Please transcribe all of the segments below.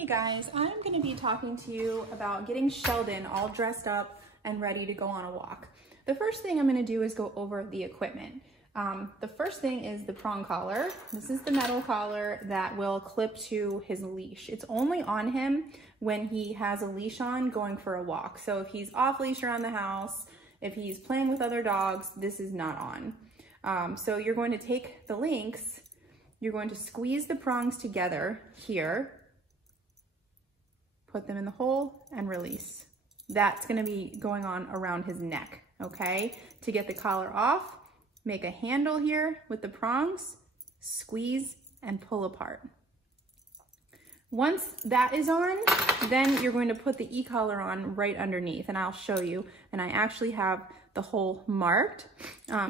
Hey guys, I'm going to be talking to you about getting Sheldon all dressed up and ready to go on a walk. The first thing I'm going to do is go over the equipment. The first thing is the prong collar. This is the metal collar that will clip to his leash. It's only on him when he has a leash on going for a walk. So if he's off leash around the house, if he's playing with other dogs, this is not on. So you're going to take the links, you're going to squeeze the prongs together here, put them in the hole and release. That's gonna be going on around his neck, okay? To get the collar off, make a handle here with the prongs, squeeze and pull apart. Once that is on, then you're going to put the e-collar on right underneath, and I'll show you. And I actually have the hole marked.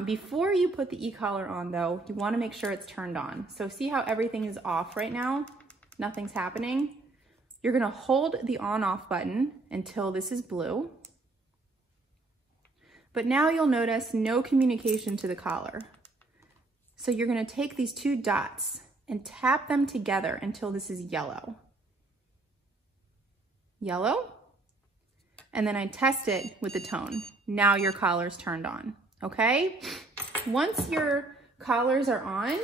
Before you put the e-collar on though, you wanna make sure it's turned on. So see how everything is off right now? Nothing's happening. You're gonna hold the on-off button until this is blue. But now you'll notice no communication to the collar. So you're gonna take these two dots and tap them together until this is yellow. Yellow. And then I test it with the tone. Now your collar's turned on, okay? Once your collars are on,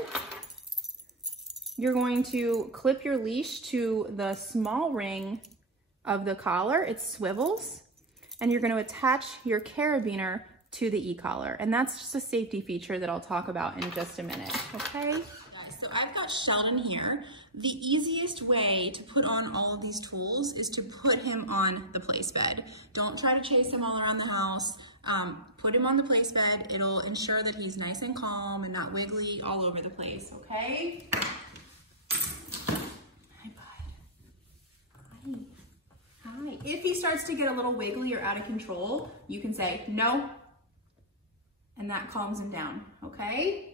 you're going to clip your leash to the small ring of the collar. It swivels, and you're going to attach your carabiner to the e-collar. And that's just a safety feature that I'll talk about in just a minute, okay? Guys, so I've got Sheldon here. The easiest way to put on all of these tools is to put him on the place bed. Don't try to chase him all around the house. Put him on the place bed. It'll ensure that he's nice and calm and not wiggly all over the place, okay? Hi. If he starts to get a little wiggly or out of control, you can say no, and that calms him down, okay?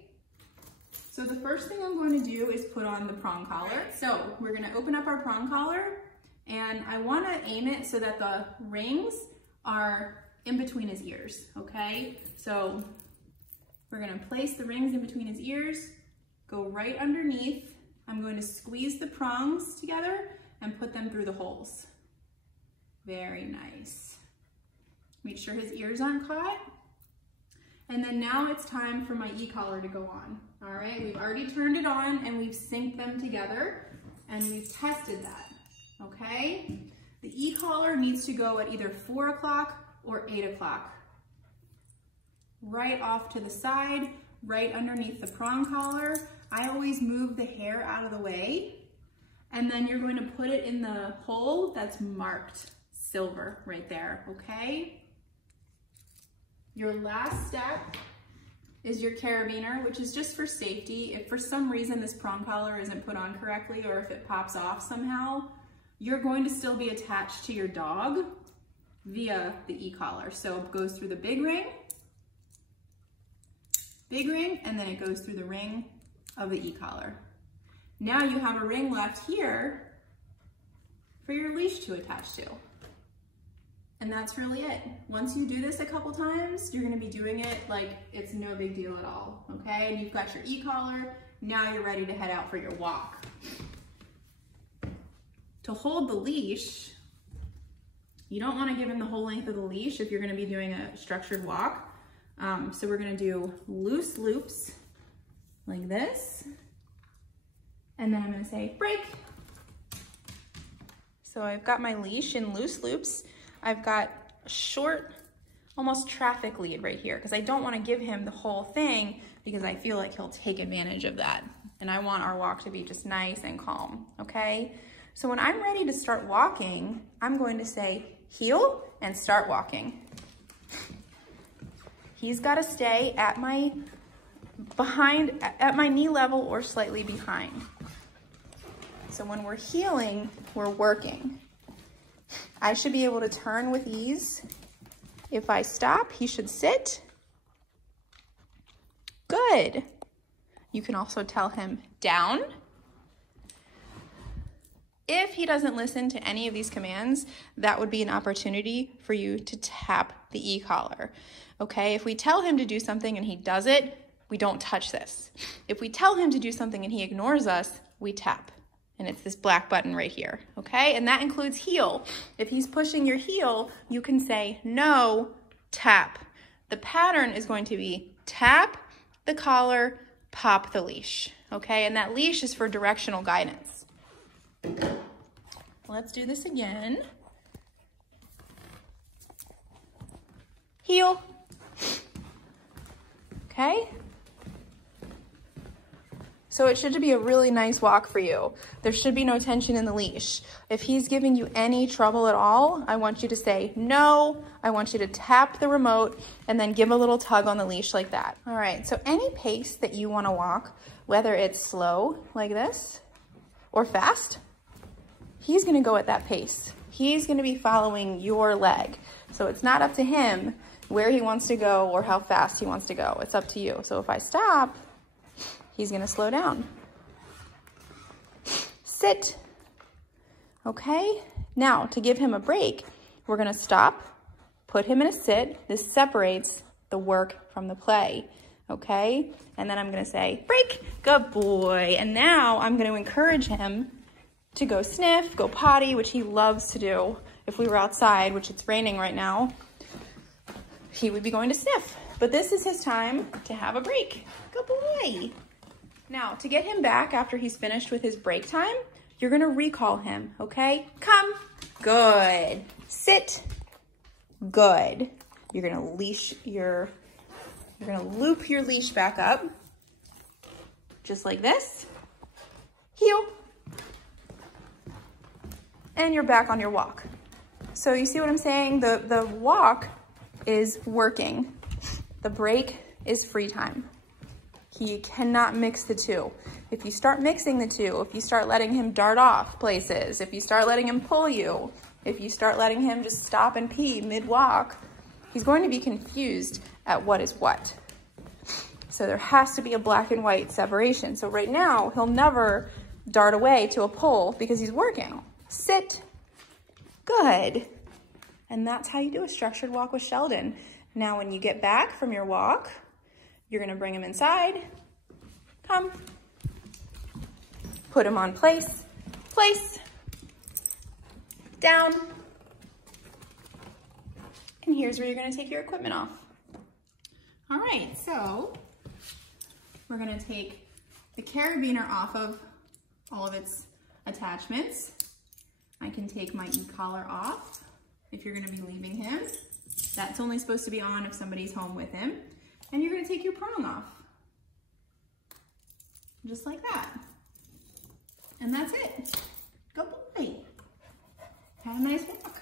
So the first thing I'm going to do is put on the prong collar. So we're gonna open up our prong collar, and I wanna aim it so that the rings are in between his ears, okay? So we're gonna place the rings in between his ears, go right underneath. I'm going to squeeze the prongs together and put them through the holes. Very nice. Make sure his ears aren't caught. And then now it's time for my e-collar to go on. All right, we've already turned it on and we've synced them together and we've tested that, okay? The e-collar needs to go at either 4 o'clock or 8 o'clock. Right off to the side, right underneath the prong collar. I always move the hair out of the way, and then you're going to put it in the hole that's marked silver right there, okay? Your last step is your carabiner, which is just for safety. If for some reason this prong collar isn't put on correctly or if it pops off somehow, you're going to still be attached to your dog via the e-collar. So it goes through the big ring, and then it goes through the ring of the e-collar. Now you have a ring left here for your leash to attach to. And that's really it. Once you do this a couple times, you're gonna be doing it like it's no big deal at all, okay? And you've got your e-collar, now you're ready to head out for your walk. To hold the leash, you don't wanna give him the whole length of the leash if you're gonna be doing a structured walk. So we're gonna do loose loops like this. And then I'm gonna say break. So I've got my leash in loose loops. I've got a short, almost traffic lead right here because I don't want to give him the whole thing because I feel like he'll take advantage of that. And I want our walk to be just nice and calm, okay? So when I'm ready to start walking, I'm going to say heel and start walking. He's got to stay at my knee level or slightly behind. So when we're heeling, we're working. I should be able to turn with ease. If I stop, he should sit. Good. You can also tell him down. If he doesn't listen to any of these commands, that would be an opportunity for you to tap the e-collar. Okay, if we tell him to do something and he does it, we don't touch this. If we tell him to do something and he ignores us, we tap. And it's this black button right here, okay? And that includes heel. If he's pushing your heel, you can say no, tap. The pattern is going to be tap the collar, pop the leash, okay? And that leash is for directional guidance. Let's do this again. Heel, okay? So it should be a really nice walk for you. There should be no tension in the leash. If he's giving you any trouble at all, I want you to say no. I want you to tap the remote and then give a little tug on the leash like that. All right, so any pace that you want to walk, whether it's slow like this or fast, he's going to go at that pace. He's going to be following your leg. So it's not up to him where he wants to go or how fast he wants to go. It's up to you. So if I stop, he's going to slow down. Sit. Okay? Now, to give him a break, we're going to stop, put him in a sit. This separates the work from the play. Okay? And then I'm going to say, break. Good boy. And now I'm going to encourage him to go sniff, go potty, which he loves to do. If we were outside, which it's raining right now, he would be going to sniff. But this is his time to have a break. Good boy. Now, to get him back after he's finished with his break time, you're gonna recall him, okay? Come, good. Sit, good. You're gonna loop your leash back up, just like this. Heel. And you're back on your walk. So you see what I'm saying? The walk is working. The break is free time. He cannot mix the two. If you start mixing the two, if you start letting him dart off places, if you start letting him pull you, if you start letting him just stop and pee mid-walk, he's going to be confused at what is what. So there has to be a black and white separation. So right now, he'll never dart away to a pull because he's working. Sit. Good. And that's how you do a structured walk with Sheldon. Now, when you get back from your walk, you're gonna bring him inside. Come. Put him on place, place, down. And here's where you're gonna take your equipment off. All right, so we're gonna take the carabiner off of all of its attachments. I can take my e-collar off if you're gonna be leaving him. That's only supposed to be on if somebody's home with him. And you're gonna take your prong off. Just like that. And that's it. Good boy. Have a nice walk.